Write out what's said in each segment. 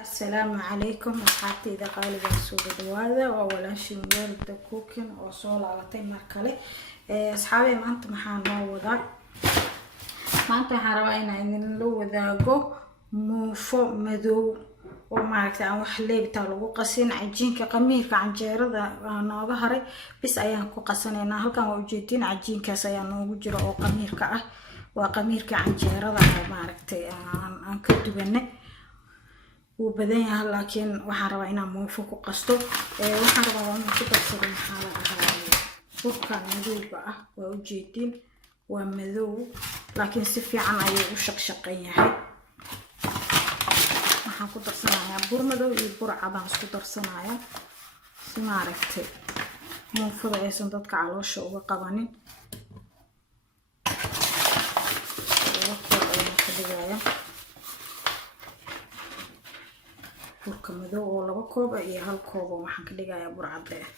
السلام عليكم أصحابتي إذا قالوا بسود الدوادة وولاش مورد كوكين وصول على تيمر كله أصحابي ما أنت محنا وذا ما أنت حرواينا إن لو ذاقو موفو مذو ومعركة عن وحلي بتالو قصين عجين كقمير كعنجيرة أنا ظهري بس أيام قصنينا هل كانوا وجدين عجين كسيانو وجرا أو قمير كأه وقمير كعنجيرة معركة عن كتبنا وبدين ياها لكن waxaan rabaa inaan muufo ku qasto waxaan rabaa inaan ku darsado maxaa la dhahaa furkan madowga ah waa u jeedin waa madow laakiin si fiican ayuu u shaqshaqan yahay waxaan ku darsanayaa bur madow iyo bur cad aan isku darsanayaa si maaragtay muufada aysan dadka caloosha uga qabanin burka madow oo laba koob iyo hal koob waxaan ka dhigayaa bur cad ah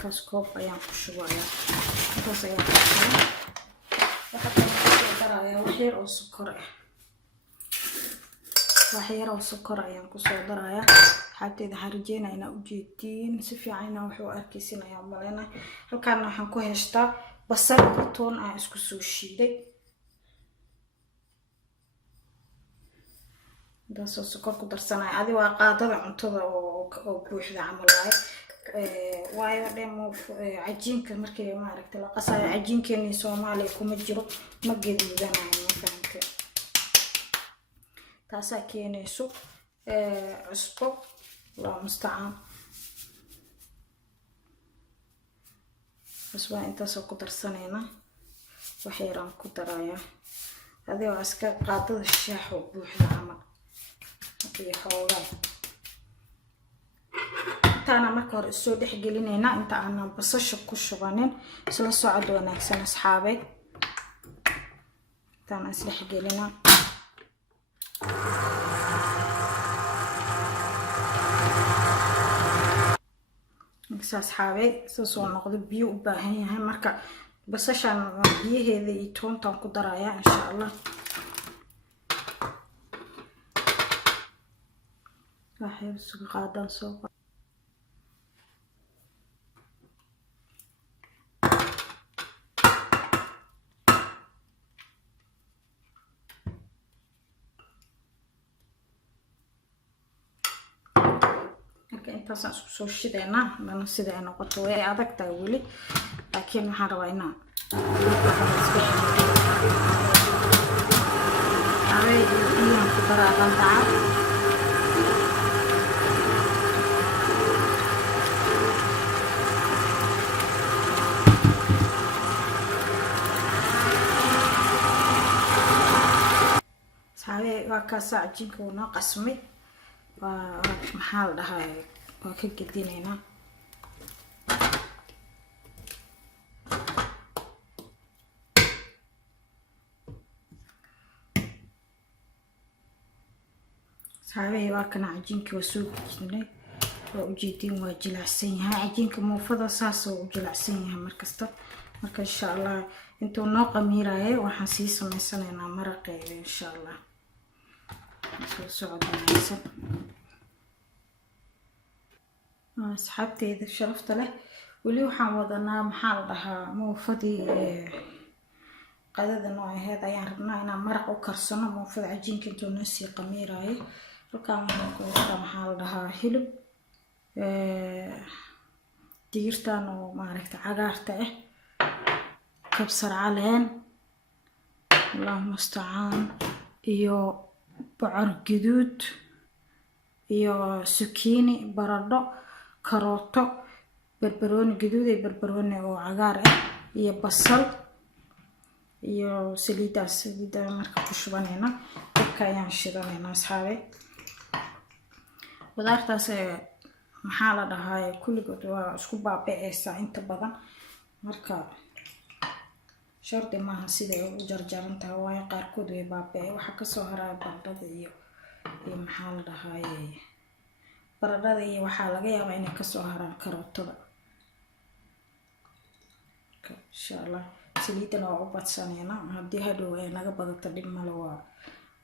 kaas koob ayaan ku shubayaa intaas ayaan ku shubayaa waxaan ku darayaa wax yar oo sokor ah ayaan ku soo darayaa حتى حرجينا هنا وجيتين سفيعنا وحو أركيسنا يا مالنا هالكان waxaan ku heystaa basal toon aan isku soo shiiday daasoo sokor ku darsanay adi waa qaadada cuntada oo buuxda camal waayo dheemo cajiinka markii ma aragtay la qasayo cajiinkeeni Soomaaliya kuma jiro ma geedudanayo ma fahamtay taasa keenayso cusbo الله مستعان بس بقى انت سو قدر سنينا وحيران قدرايا هذه واسكا قاطد الشاح وبوح العمل هكي حولا انت انا مكور السود حقلينينا انت انا بصش كشبانين سلا صعد وناكسن اصحابي انت انا اسلح حقلينا أصحابي سووا نقضي بيو باهي هاي مركا بس عشان بيه هذي يتون تنقو درايا إن شاء الله راح يبسوا قادم سوق intaasaan isku soo shideynaa mana sida ay noqoto way adag tahay weli laakiin waxaan rabaa inaan ku daraa qandaca saxaabey waa kaasaa cajiinka uu noo qasmay maxaa la dhahaa وكجدينينا صحابي واكنا عجينك وسوق جني وجيتين وجلعسينها عجينك موفضة صاص وجلعسينها مركزتا مركز إن شاء الله انتو نوقة ميراي وحنسيس ميسانينا مرقي إن شاء الله سعود ميسان أصحابتي إذا شرفت له ولي وحن وضنا محل لها موفدي قدد النوع هذا يعني ربنا إنا مرق وكرسنا موفد عجين كنتو نسي قميراي وكان محل لها هلب ديرتان ومعركة عقارته كبسر علين اللهم استعان إيو بعر جدود إيو سكيني بردو كاروتو بربروني جدود بربروني او عقار iyo basal iyo saliida marka ku shubanayna dadka ayaan shidanayna asxaabay wadaartaas maxaa la dhahaa kulligood waa isku baabacaysa inta badan marka shardi maaha sida ay u jarjarantahay way qaarkood way baabacay waxa ka soo haray baradhada iyo maxaa la dhahaa baradhada iyo waxaa laga yaabaa inay ka soo haraan karootada insha allah saliidana waa u badsanayna haddii hadhow ay naga badato dhib male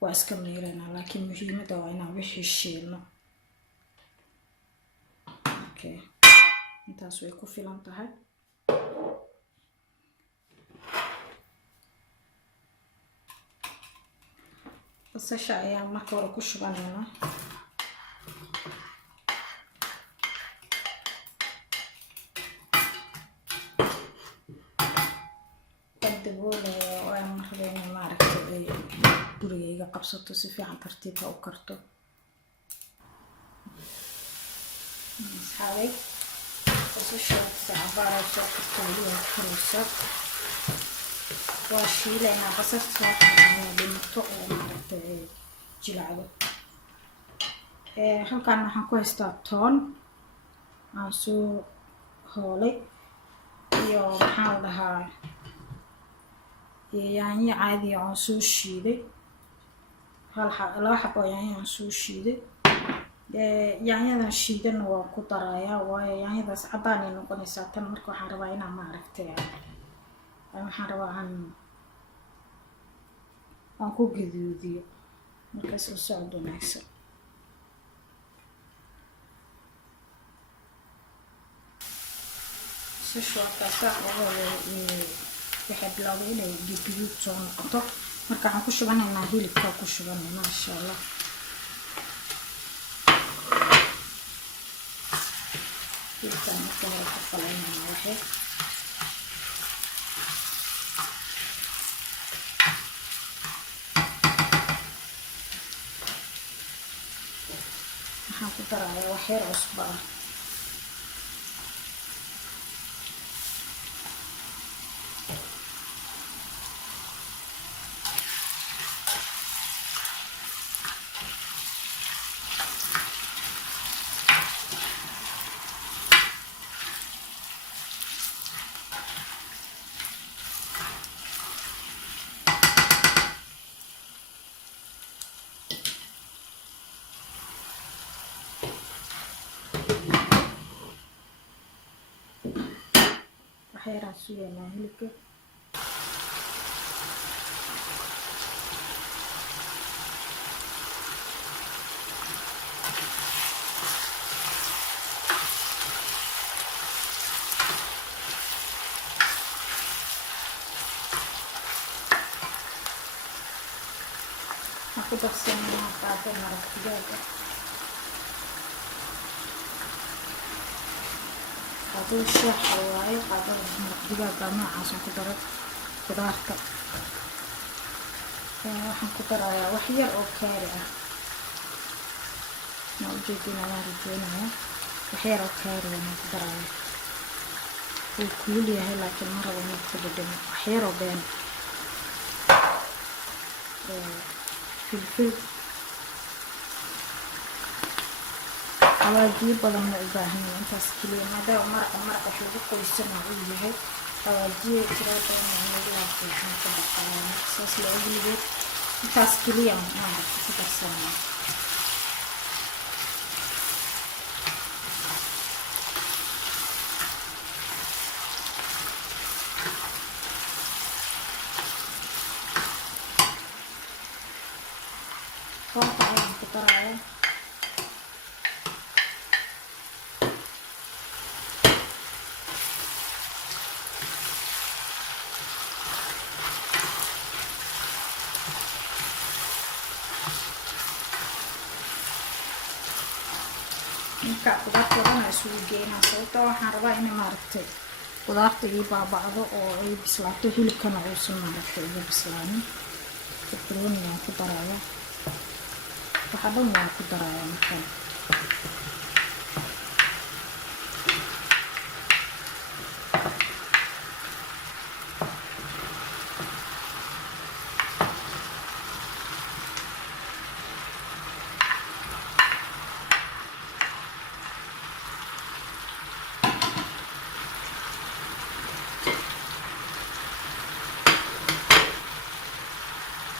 waa iska miirayna laakiin muhiimadda waa inaan wixii shiilno okay intaas way ku filan tahay basasha ayaa marka hore ku shubanaynaa gurigayga qabsato si fiican tartiibka u karto asxaabay basasha sacabaara soo karto weliba karaysa waa shiilaynaa basasha dhimato oo maaragtay jilacdo halkan waxaan ku haystaa toon aan soo hoolay iyo maxaan dhahaa yaanyo caadi aan soo shiiday laba xabo yaanyo aan soo shiiday yaanyadan shiidana waan ku darayaa waayo yaanyadaas caddaan ay noqonaysaa tan marka waxaan rabaa inaan maaragtay waxaan rabaa aan ku gaduudiyo markaas la socod wanaagsan sishwakaasa waxay bilowday inay gaduud soo noqoto marka waxaan ku shubanaynaa hilibka ku shubanaynaa insha allah hilibkan marka hore ku falaynayna waxay waxaan ku darayaa wax yar cusbo ah waxyaraan sugaynaa hilibka waxaan ku darsanaynaa qaado maraq digaaga qaadada shaaxa waaye qaadada maraq digaaga noocaasaan ku daray khudaarta waxaan ku darayaa wax yar oo kaari ah ma ujeedin ayaan rajeynaya wax yar oo kaari aan ku darayaa wuu kulul yahay laakiin ma rabo inuu ku dhadhamo wax yar oo been filfil xawaajiyo badan ma u baahanyahay intaas keliya maadaama maraqa wax lagu qoysana uu yahay xawaajiyo tiro badan meelaha fiican ka baqayaa marka saas la ogligeed intaas keliya maaragta ku darsanaa toonta ayaan ku darayaa ninka qudaarta badan isugu geynaa sababtoo waxaan rabaa inay maaragtay qudaarta ii baabacdo oo ay bislaato hilibkana uusan maaragtay iga bislaanin barbarooni waan ku darayaa waxa dhan waan ku darayaa markaan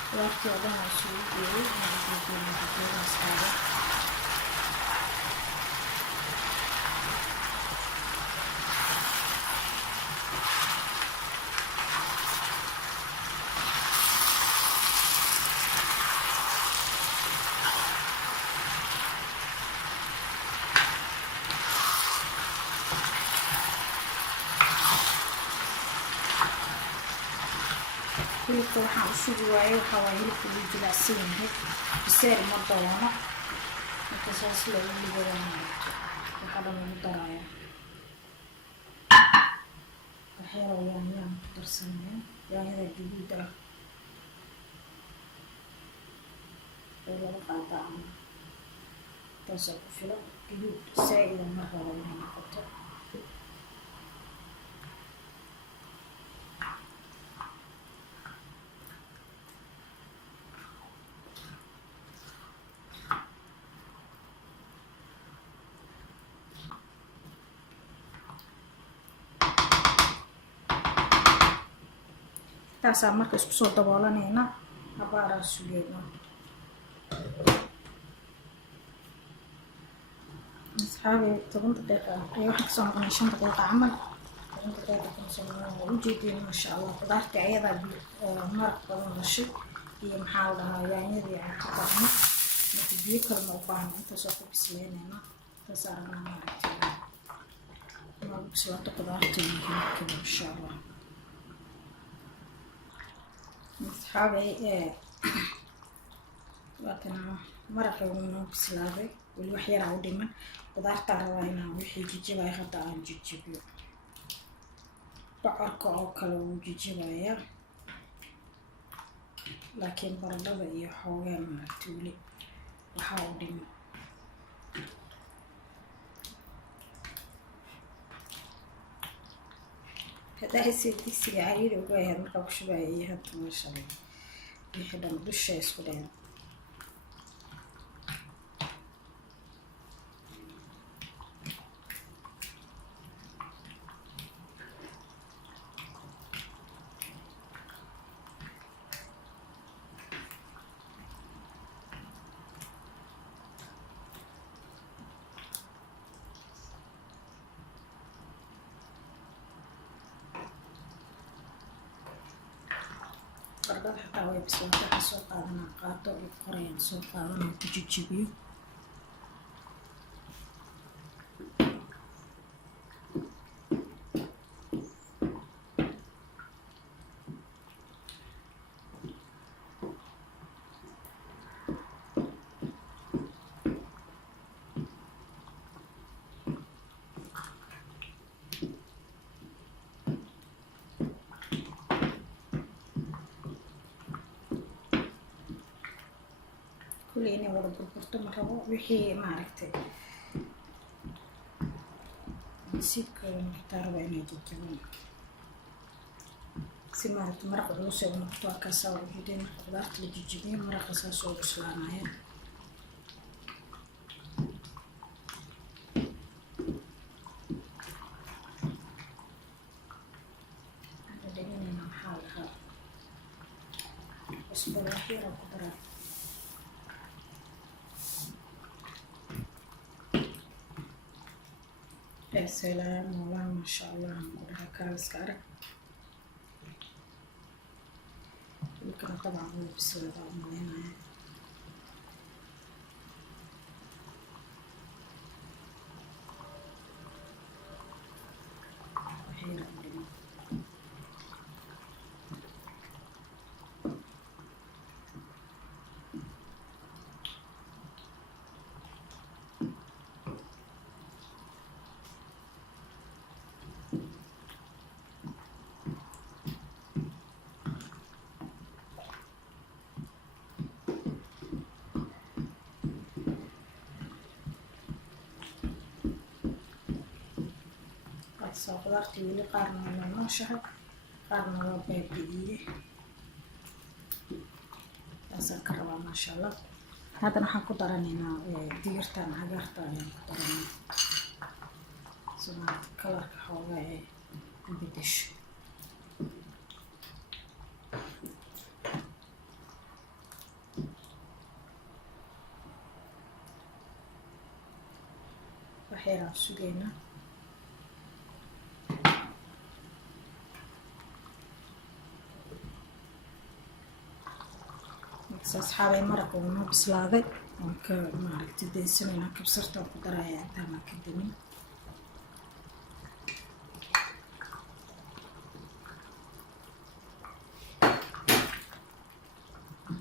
qudaartii oo dhan aan isugu geeyay hilibka waxaan u sugi waaye waxaa waaye hilibka wuu jilicsan yahay biseel ma doono marka saas loogu dhigaya waxaa dhan lagu daraaya waxyaro yaanyaan ku darsanaya yaanyada gaduuda ah oo lagu qaadaa taasoo ku filan gaduud saa'ida ma rabo inay noqoto taasaa marka isku soo daboolanayna abaaraa sugeyna asxaabi 10 daqiiqo ay waxaan kasoo noqonay 5 daqiiqo camal 10 daqiiqo kasoo noqonay ujeedin masha Allah qudaarta ayada maraq badan dhashay iyo maxaa la dhahaa yaanyadii aan ka qaadnay marka biyo kale ma u baahan intaasoo ku bisleynayna taas aragnaa maaragtay ma bislaato qudaarta iyo hilibka insha Allah asxaabi waatana maraqii wuu bislaaday weli wax yar u dhiman qudaarta rabaa inaan wixii jijibay hadda aan jijibiyo bocorka oo kale wuu jijibayaa laakiin baradhada iyo xoogaan maaragtay weli waxaa u dhiman haddaa haysee digsiga cariiri uga ahayd markaa ku shubaya iyo hadda meesha wixii dhan dusha isku dhayn baradhada xataa way bislaatay waxaan soo qaadanaa qaado iyo qorayaan soo qaadanaa ku jijibiyo كل إني ولا بربطة مرة وحي ما عرفت نسيت مختار بيني جدا سمعت مرق روسي ونقطع كسر وجدين قدرت لجيجين مرق أساس وبسلانا هي هذا ديني نحاول بس بالأخير قدرت يا سلام والله ما شاء الله نقولها كرز كارك يمكن طبعا هو بسيطة معينة وحيرة soo qudaartii weli qaarna waa nooshahay qaarna waa baabi'iyey taasaan ka rabaa maasha Allah haddana waxaan ku daranaynaa digirtan cagaarta ayaan ku daranaa simaad kalarka xoogaa ee bedesho waxyaraan sugaynaa أصحابي مرق ونو بسلاذي وك معرفة تديسني أنا كبسرت وقدرة أنتما كدمي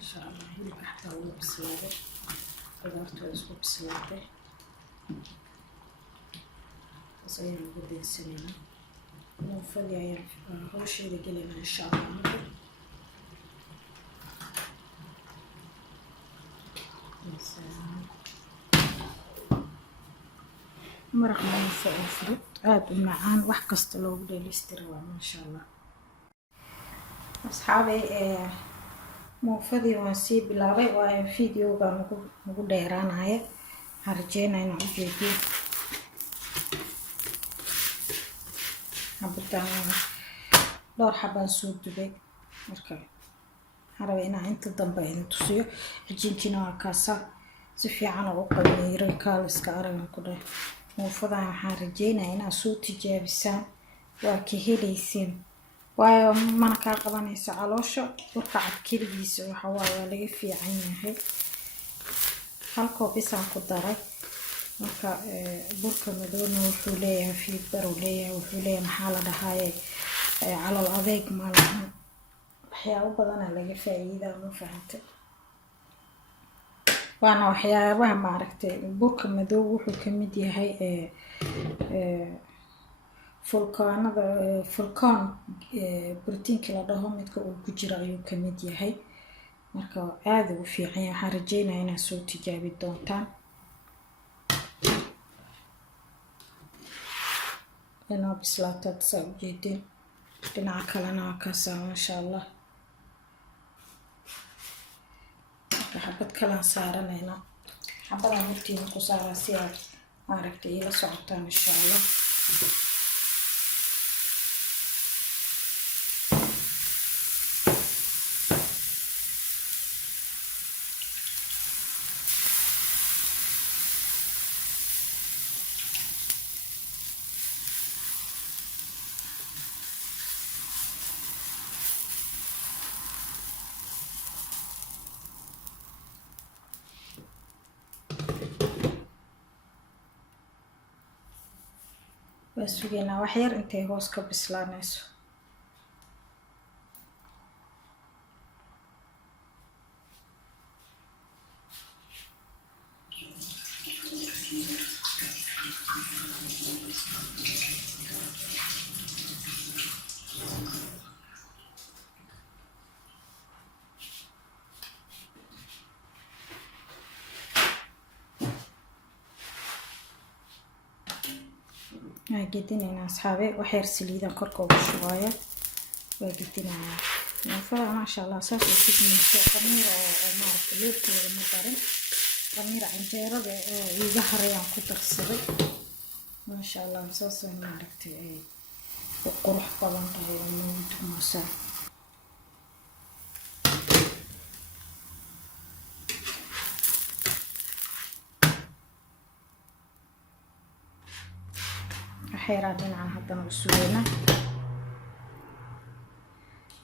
شاء الله hilibka xataa wuu bislaaday qudaartu way isku bislaatay bas ayaan ugu daysanayna muufadii ayaan hawsheeda gelinaa insha allah maraq maaysa oo fudud aad u macaan wax kasta loogu dheelaystira waa maasha allah asxaabay muufadii waan sii bilaabay waayo videoga nagu dheeraanaya waxaan rajeynaa inaan u jeediyo habataan dhowr xabaan soo dubay marka waxaan rabaa inaan inta dambe idin tusiyo cajiinkiina waa kaasa si fiican ugu qabiiray kaaliska aragan ku dheh muufadan waxaan rajeynayaa inaad soo tijaabisaan waa ka helayseen waayo mana kaa qabanaysa caloosha burka cad keligiisa waxa waaye waa laga fiican yahay halkoo bisaan ku daray marka burka madowna wuxuu leeyahay fiibar uu leeyahay wuxuu leeyahay maxaa la dhahaye calool adeeg malahan waxyaabo badanaa laga faa'iidaa ma fahantay waana waxyaabaha maaragtay burka madow wuxuu ka mid yahay fulkaan borotiinka la dhaho midka uu ku jiro ayuu ka mid yahay marka aad u fiican yahay waxaan rajeynayaa inaad soo tijaabi doontaan inoo bislaato saa ujeedeen dhinaca kalena waa kaasaa maasha allah xabad kalaan saaranayna xabadaan hortiina ku saaraa si aad maaragtay ila socotaan insha allah waa sugeynaa wax yar intay hoos ka bislaanayso gedinayna asxaabe wax yar saliidan korka ugu shubaya waa gedinayaa muufada maasha allah saas u gudmayso qamiir oo maaragtay leebkeeda ma darin qamiir canjeerada iiga harayaan ku darsaday maasha allah saas maaragtay ay u qurux badan tahay oo noogu dugmaysaa xeeraa dhinacan haddana u sugayna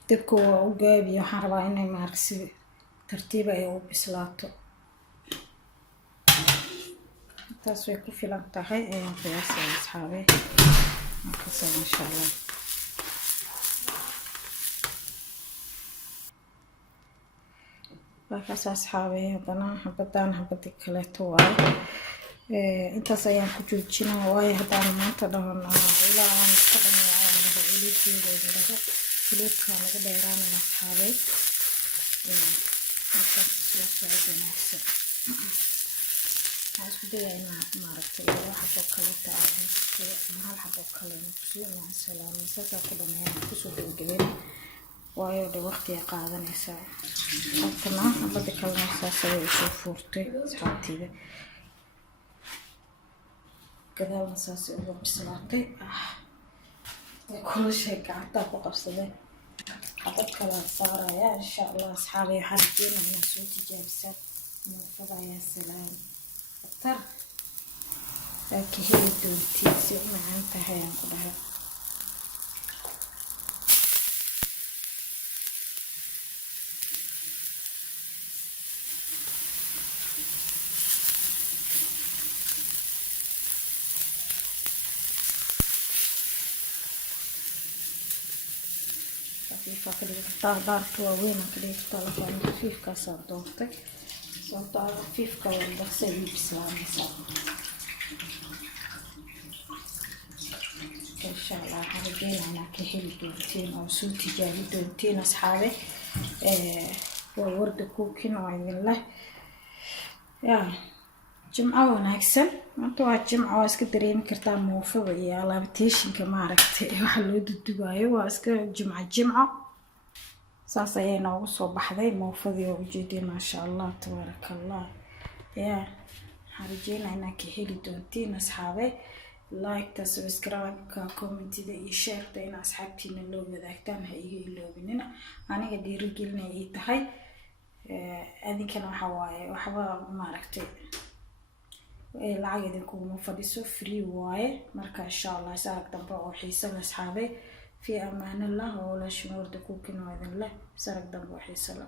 dabka waa u gaabiya waxaan rabaa inay maaragtay si tartiiba ay u bislaato intaas way ku filan tahay ayaan qiyaasay asxaabe markaasa maasha allah markaas asxaabe haddana habadaan habadii kaleeto waaye intaas ayaan ku joojinaa waayo haddaan maanta dhahan ilaa aan ka dhameeyo aan dhaho hilibkeeda dhaho hilibkaa lagu dheeraanaya asxaabey markaas soo socod wanaagsan waxaan isku dayaa inaa maaragtay laba xaboo kaleta ama hal xaboo kale nuqsiyo maca salaamo saasaa ku dhameeya kusoo gabagabeyna waayo dhe waqtiga qaadanaysaa halkana habada kalena saas ayay usoo fuurtay asxaabteyda gadaalna saasay uga bislaatay kulashay gacantaa ku qabsadeen xabad kalaa saaraya insha allah asxaabay waxaan rajeynayaa inaad soo tijaabisaan muufada ayaa salaam khatar waa ka heli doontiin si u macaan tahay aan ku dhahay خفيفة كده دارت وين كده طلع خفيف كاسر دوقتك وطلع خفيف كوان بغسل بسلام إن شاء الله هرجعنا أنا كهل دونتين أو سو تجاري دونتين أصحابي وورد كوكين وعين الله يا جمعة وناكسن أنتوا هالجمعة واسك درين كرتان موفق يا الله بتيشين كماركت وحلود الدباي واسك جمعة ساسينا وصوب حذي موفق وجدي ما شاء الله تبارك الله يا هرجعنا أنا كهل دونتين أصحابي لايك سبسكرايب كومنت دي شير دينا أصحابتينا لو بدأتان هاي لو بننا أنا قدي رجلنا يتحي هذه كانوا حواي وحوا ماركتي العقد يكون مفردسو فري واي مركا إن شاء الله ساعة دنبا وحيسا أصحابي في أمان الله ولا شمور دكوكين وإذن الله ساعة دنبا وحيسا